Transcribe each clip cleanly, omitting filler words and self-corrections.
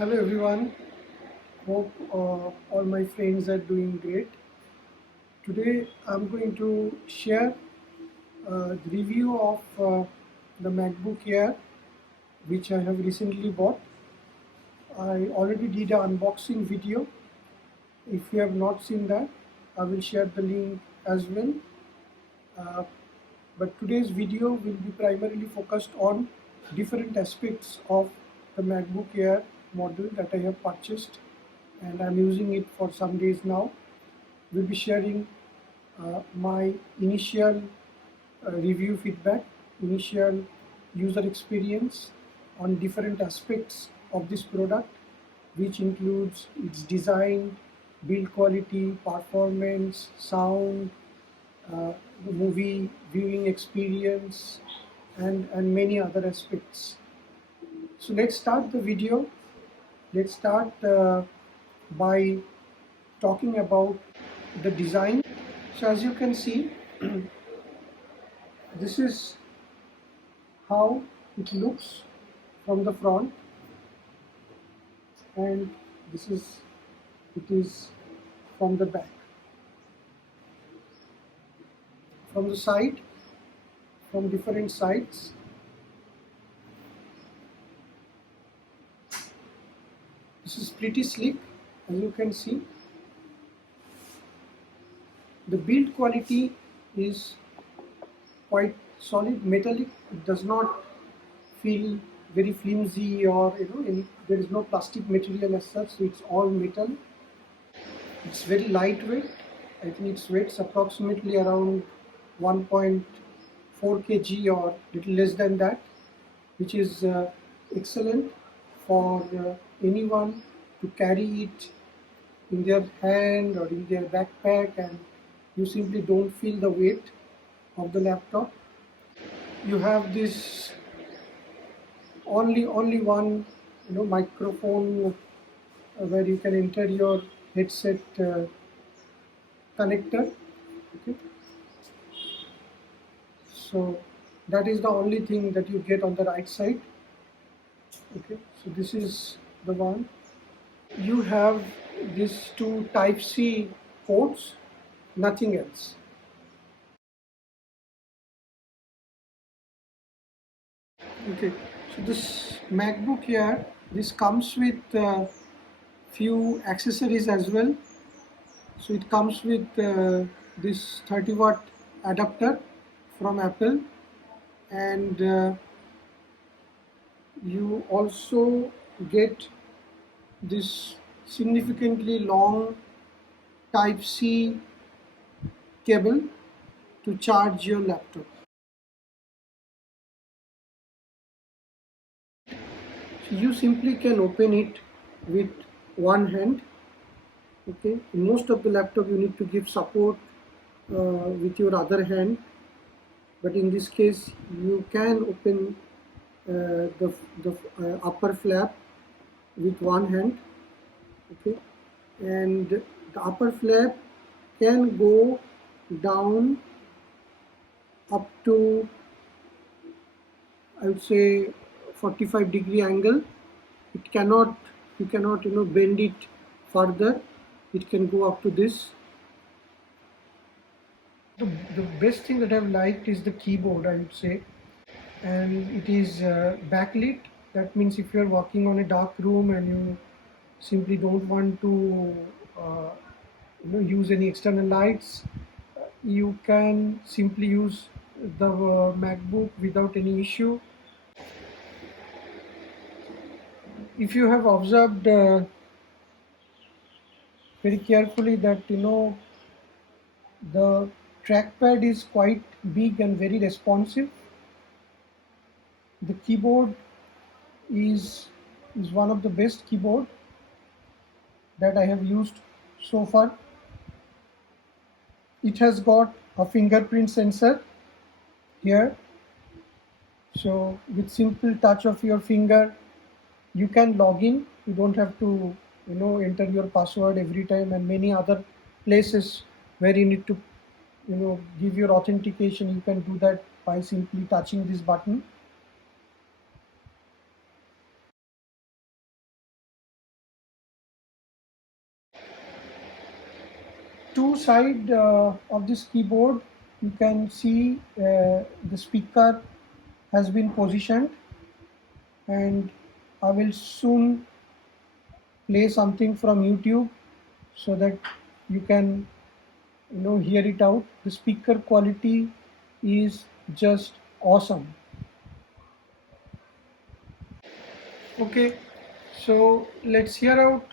Hello everyone, hope all my friends are doing great. Today I'm going to share the review of the MacBook Air which I have recently bought. I already did an unboxing video. If you have not seen that, I will share the link as well. Uh, but today's video will be primarily focused on different aspects of the MacBook Air model that I have purchased, and I'm using it for some days now. We'll be sharing my initial review feedback, initial user experience on different aspects of this product, which includes its design, build quality, performance, sound, the movie viewing experience, and many other aspects. So let's start the video. Let's start by talking about the design. So as you can see, this is how it looks from the front, and this is it is from the back. From the side, from different sides, this is pretty slick. As you can see, the build quality is quite solid, metallic. It does not feel very flimsy, or there is no plastic material as such, so it's all metal. It's very lightweight. I think it weighs approximately around 1.4 kg or little less than that, which is excellent for anyone to carry it in their hand or in their backpack, and you simply don't feel the weight of the laptop. You have this only one microphone where you can enter your headset connector. Okay, so that is the only thing that you get on the right side. Okay, so this is the one. You have these two type C ports, nothing else. Okay, so this MacBook Air, this comes with few accessories as well. So it comes with this 30-watt adapter from Apple, and you also get this significantly long type C cable to charge your laptop. So you simply can open it with one hand. Okay, in most of the laptop you need to give support with your other hand, but in this case you can open the upper flap with one hand. Okay, and the upper flap can go down up to, I would say, 45-degree angle. It cannot, you cannot bend it further. It can go up to this. The best thing that I've liked is the keyboard, I would say, and it is backlit. That means if you're working on a dark room and you simply don't want to use any external lights, you can simply use the MacBook without any issue. If you have observed very carefully that the trackpad is quite big and very responsive. The keyboard is one of the best keyboard that I have used so far. It has got a fingerprint sensor here, so with simple touch of your finger you can log in. You don't have to enter your password every time, and many other places where you need to give your authentication. You can do that by simply touching this button. two sides of this keyboard, you can see the speaker has been positioned, and I will soon play something from YouTube so that you can hear it out. The speaker quality is just awesome. Okay, so let's hear out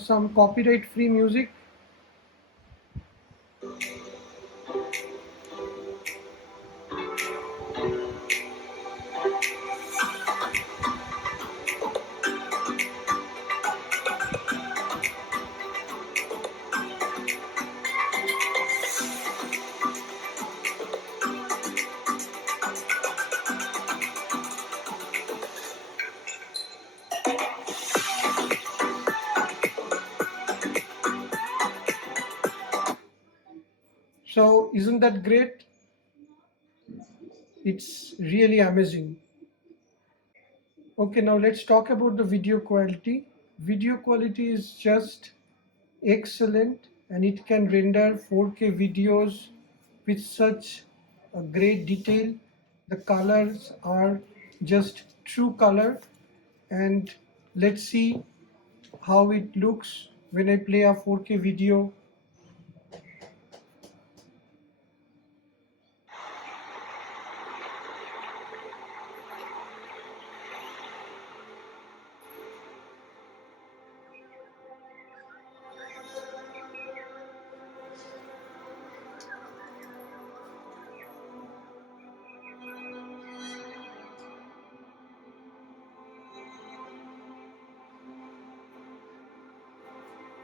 some copyright free music. So isn't that great? It's really amazing. Okay, now let's talk about the video quality. Video quality is just excellent, and it can render 4K videos with such a great detail. The colors are just true color, and let's see how it looks when I play a 4K video.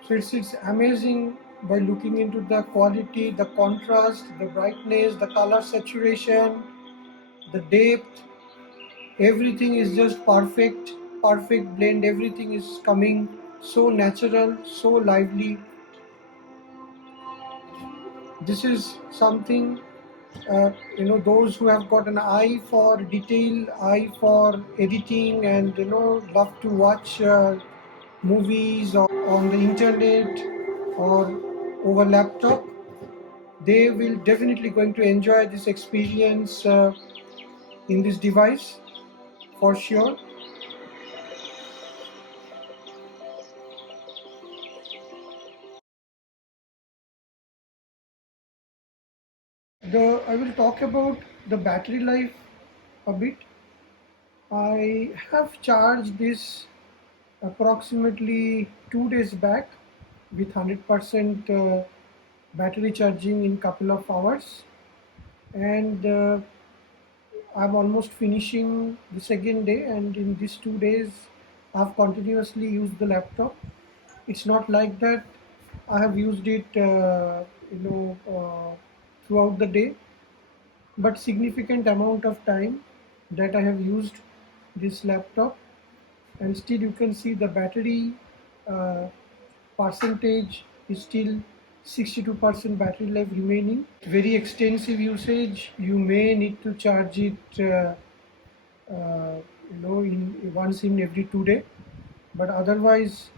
So it's amazing by looking into the quality, the contrast, the brightness, the color saturation, the depth. Everything is just perfect, perfect blend. Everything is coming so natural, so lively. This is something, those who have got an eye for detail, eye for editing, and love to watch movies or on the internet or over laptop, they will definitely going to enjoy this experience in this device for sure. I will talk about the battery life a bit. I have charged this approximately 2 days back with 100% battery charging in couple of hours, and I'm almost finishing the second day, and in these 2 days I've continuously used the laptop. It's not like that I have used it throughout the day, but significant amount of time that I have used this laptop, and still you can see the battery uh, percentage is still 62% battery life remaining. Very extensive usage, you may need to charge it in once in every 2 day, but otherwise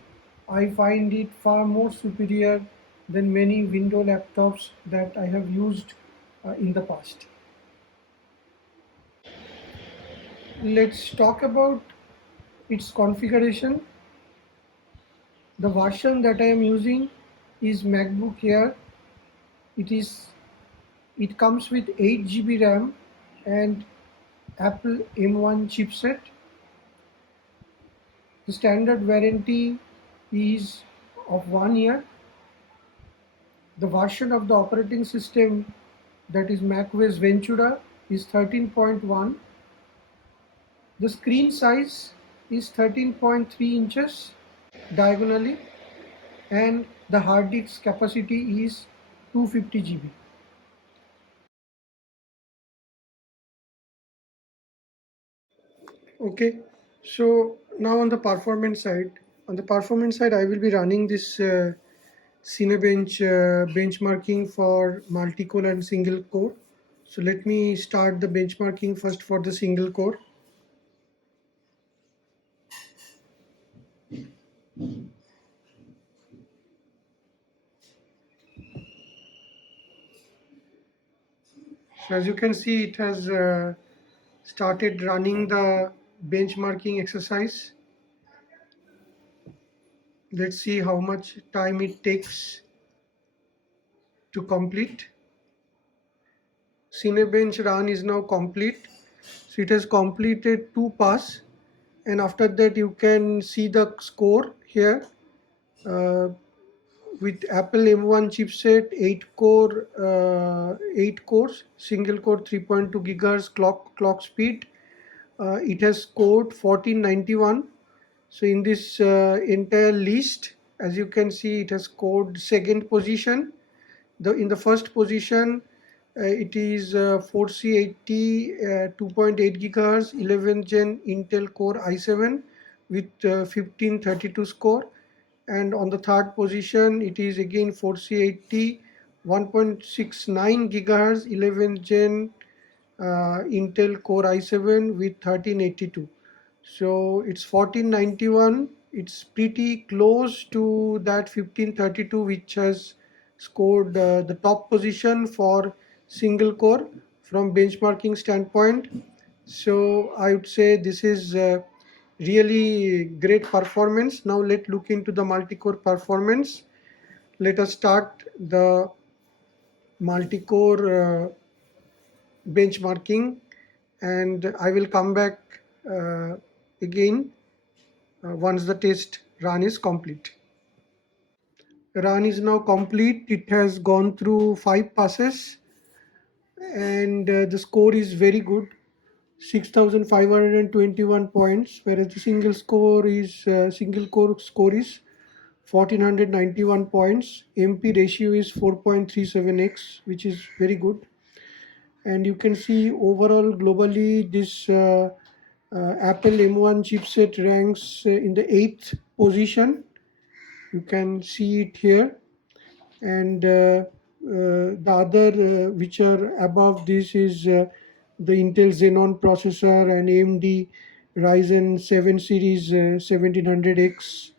I find it far more superior than many window laptops that I have used in the past. Let's talk about its configuration. The version that I am using is MacBook Air. It comes with 8 GB RAM and Apple M1 chipset. The standard warranty is of 1 year. The version of the operating system, that is macOS Ventura, is 13.1. The screen size is 13.3 inches diagonally, and the hard disk capacity is 250 GB. Okay, so now on the performance side, I will be running this Cinebench benchmarking for multi-core and single core. So let me start the benchmarking first for the single core. So as you can see, it has started running the benchmarking exercise. Let's see how much time it takes to complete. Cinebench run is now complete. So it has completed 2 passes, and after that you can see the score here. Uh, with Apple M1 chipset, 8 cores, single core 3.2 gigahertz clock speed. It has scored 1491. So in this entire list, as you can see, it has scored second position. In the first position, it is 4C80 2.8 gigahertz 11th gen Intel Core i7 with 1532 score, and on the third position it is again 4C80 1.69 gigahertz 11th gen Intel Core i7 with 1382. So it's 1491. It's pretty close to that 1532, which has scored the top position for single core from benchmarking standpoint. So I would say this is really great performance. Now let's look into the multi-core performance. Let us start the multi-core benchmarking, and I will come back again once the test run is complete. Run is now complete. It has gone through 5 passes, and the score is very good, 6,521 points, whereas the single core score is 1,491 points. MP ratio is 4.37x, which is very good. And you can see overall globally this Apple M1 chipset ranks in the 8th position. You can see it here, and the other which are above this is the Intel Xenon processor and AMD Ryzen 7 series 1700X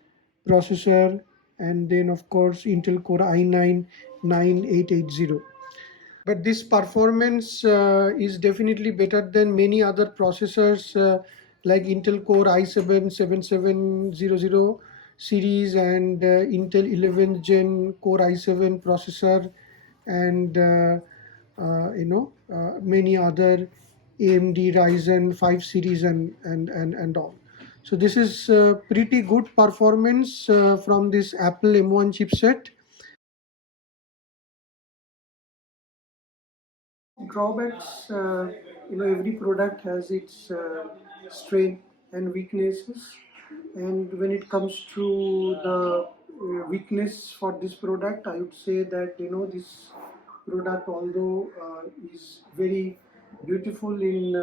processor, and then of course Intel Core i9 9880. But this performance is definitely better than many other processors like Intel Core i7 7700 series and Intel 11th Gen Core i7 processor, and many other AMD Ryzen 5 series and all. So this is pretty good performance from this Apple M1 chipset. Drawbacks, every product has its strength and weaknesses, and when it comes to the weakness for this product, I would say that this product, although is very beautiful in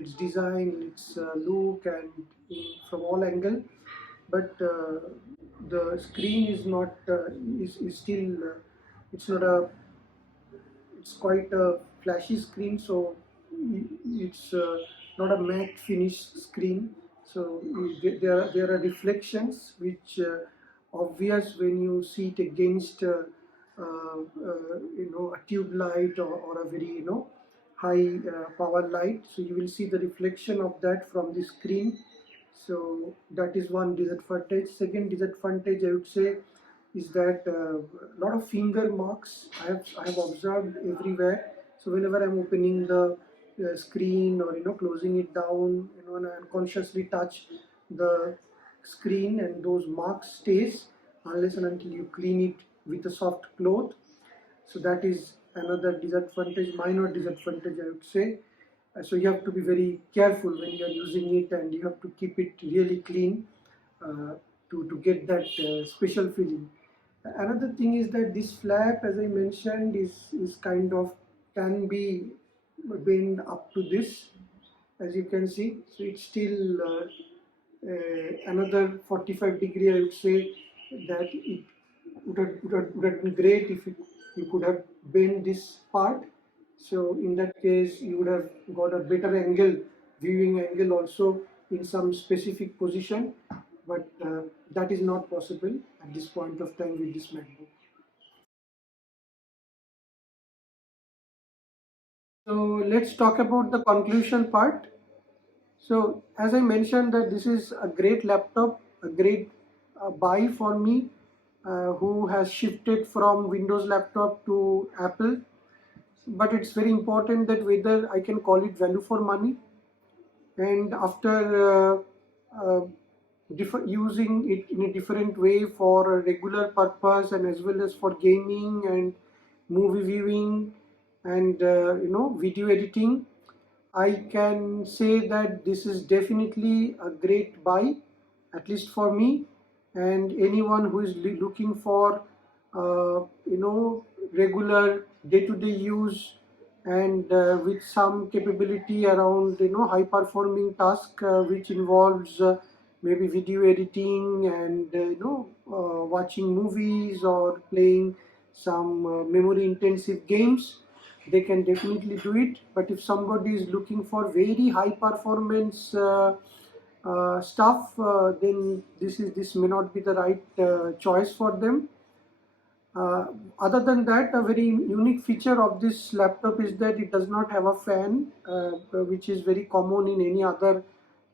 its design, in its look, and from all angle, but the screen is not is still it's not a it's quite a flashy screen, so it's not a matte finished screen. So there are reflections which obvious when you see it against a tube light, or a very high power light. So you will see the reflection of that from the screen. So that is one disadvantage. Second disadvantage, I would say, is that a lot of finger marks I have observed everywhere. So whenever I'm opening the screen, or closing it down, and I unconsciously touch the screen, and those marks stays unless and until you clean it with a soft cloth. So that is another disadvantage, minor disadvantage, I would say. So you have to be very careful when you are using it, and you have to keep it really clean to get that special feeling. Another thing is that this flap, as I mentioned, is kind of can be bent up to this, as you can see. So it's still another 45-degree, I would say, that it would have been great if you could have bent this part. So in that case, you would have got a better angle, viewing angle also in some specific position, but that is not possible at this point of time with this MacBook. So let's talk about the conclusion part. So as I mentioned that this is a great laptop, a great buy for me who has shifted from Windows laptop to Apple. But it's very important that whether I can call it value for money, and after using it in a different way for a regular purpose and as well as for gaming and movie viewing and video editing, I can say that this is definitely a great buy, at least for me, and anyone who is looking for regular day-to-day use and with some capability around high performing task which involves maybe video editing and watching movies or playing some memory intensive games, they can definitely do it. But if somebody is looking for very high performance stuff, then this may not be the right choice for them. Other than that, a very unique feature of this laptop is that it does not have a fan, which is very common in any other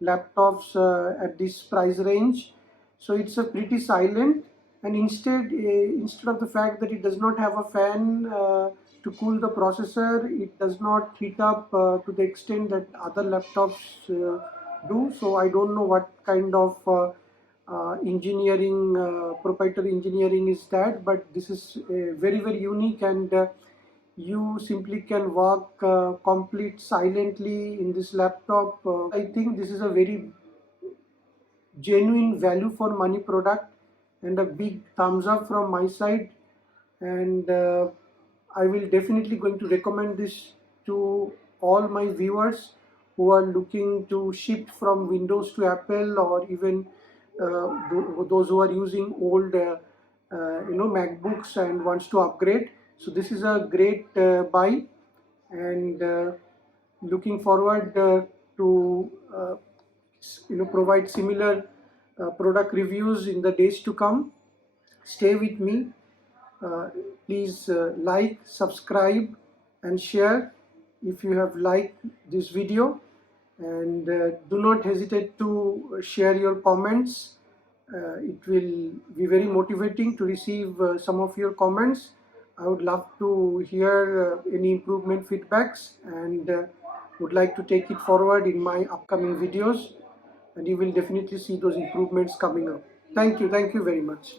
laptops at this price range. So it's a pretty silent, and instead of the fact that it does not have a fan to cool the processor, it does not heat up to the extent that other laptops do. So I don't know what kind of engineering, proprietary engineering is that, but this is very very unique, and you simply can work complete silently in this laptop. I think this is a very genuine value for money product and a big thumbs up from my side, and I will definitely going to recommend this to all my viewers who are looking to shift from Windows to Apple, or even those who are using old MacBooks and wants to upgrade. So this is a great buy, and looking forward to provide similar product reviews in the days to come. Stay with me. uh, Please like, subscribe and share if you have liked this video, and do not hesitate to share your comments. It will be very motivating to receive some of your comments. I would love to hear any improvement feedbacks, and would like to take it forward in my upcoming videos, and you will definitely see those improvements coming up. Thank you very much.